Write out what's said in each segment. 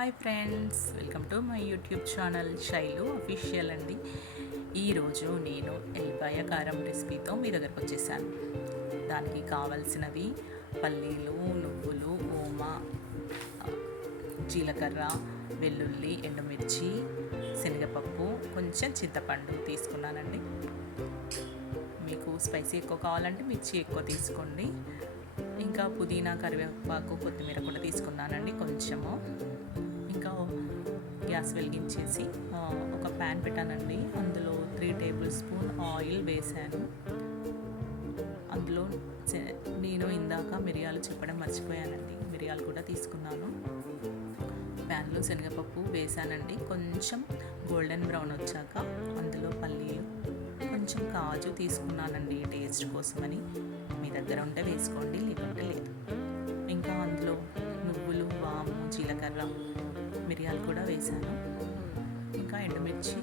Hi friends, welcome to my YouTube channel Shailu official అండి. ఈరోజు నేను ఎల్లిపాయ కారం రెసిపీతో మీ దగ్గరకు వచ్చేసాను. దానికి కావలసినవి పల్లీలు, నువ్వులు, ఓమా, జీలకర్ర, వెల్లుల్లి, ఎండుమిర్చి, శనగపప్పు, కొంచెం చింతపండు తీసుకున్నానండి. మీకు స్పైసీ ఎక్కువ కావాలంటే మిర్చి ఎక్కువ తీసుకోండి. ఇంకా పుదీనా, కరివేపాకు, కొత్తిమీర కూడా తీసుకున్నానండి కొంచెము. ఇంకా గ్యాస్ వెలిగించేసి ఒక ప్యాన్ పెట్టానండి. అందులో 3 టేబుల్ స్పూన్ ఆయిల్ వేసాను. అందులో నేను ఇందాక మిరియాలు చెప్పడం మర్చిపోయానండి, మిరియాలు కూడా తీసుకున్నాను. ప్యాన్లో శనగపప్పు వేసానండి. కొంచెం గోల్డెన్ బ్రౌన్ వచ్చాక అందులో పల్లీలు, కొంచెం కాజు తీసుకున్నానండి టేస్ట్ కోసమని. మీ దగ్గర ఉంటే వేసుకోండి, లేకుంటే లేదు. ఇంకా అందులో నువ్వులు, వాము, జీలకర్ర, మిరియాలు కూడా వేసాను. ఇంకా ఎండుమిర్చి,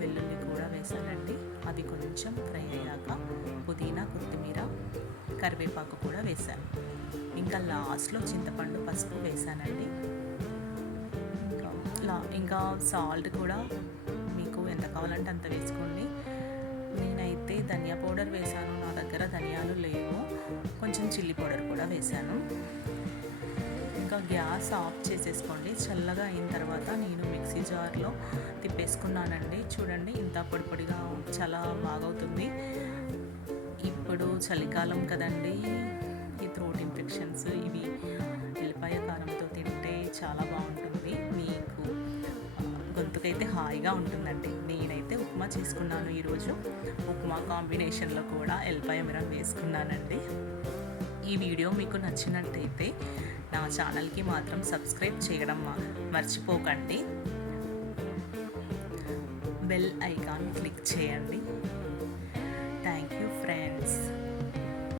వెల్లుల్లి కూడా వేసానండి. అది కొంచెం ఫ్రై అయ్యాక పుదీనా, కొత్తిమీర, కరివేపాకు కూడా వేసాను. ఇంకా లాస్ట్లో చింతపండు, పసుపు వేసానండి. ఇంకా సాల్ట్ కూడా మీకు ఎంత కావాలంటే అంత వేసుకోండి. నేనైతే ధనియా పౌడర్ వేసాను, నా దగ్గర ధనియాలు లేవు. కొంచెం చిల్లీ పౌడర్ కూడా వేసాను. ఇంకా గ్యాస్ ఆఫ్ చేసేసుకోండి. చల్లగా అయిన తర్వాత నేను మిక్సీ జార్లో తిప్పేసుకున్నానండి. చూడండి, ఇంత పొడి పొడిగా చాలా బాగవుతుంది. ఇప్పుడు చలికాలం కదండి, ఈ థ్రోట్ ఇన్ఫెక్షన్స్ ఇవి ఎల్లిపాయ కారంతో తింటే చాలా బాగుంటుంది. మీకు గొంతుకైతే హాయిగా ఉంటుందండి. నేనైతే ఉప్మా చేసుకున్నాను ఈరోజు. ఉప్మా కాంబినేషన్లో కూడా ఎల్లిపాయ మిరం వేసుకున్నానండి. ఈ వీడియో మీకు నచ్చినట్టయితే నా ఛానల్కి మాత్రం సబ్స్క్రైబ్ చేయడం మర్చిపోకండి. బెల్ ఐకాన్ క్లిక్ చేయండి.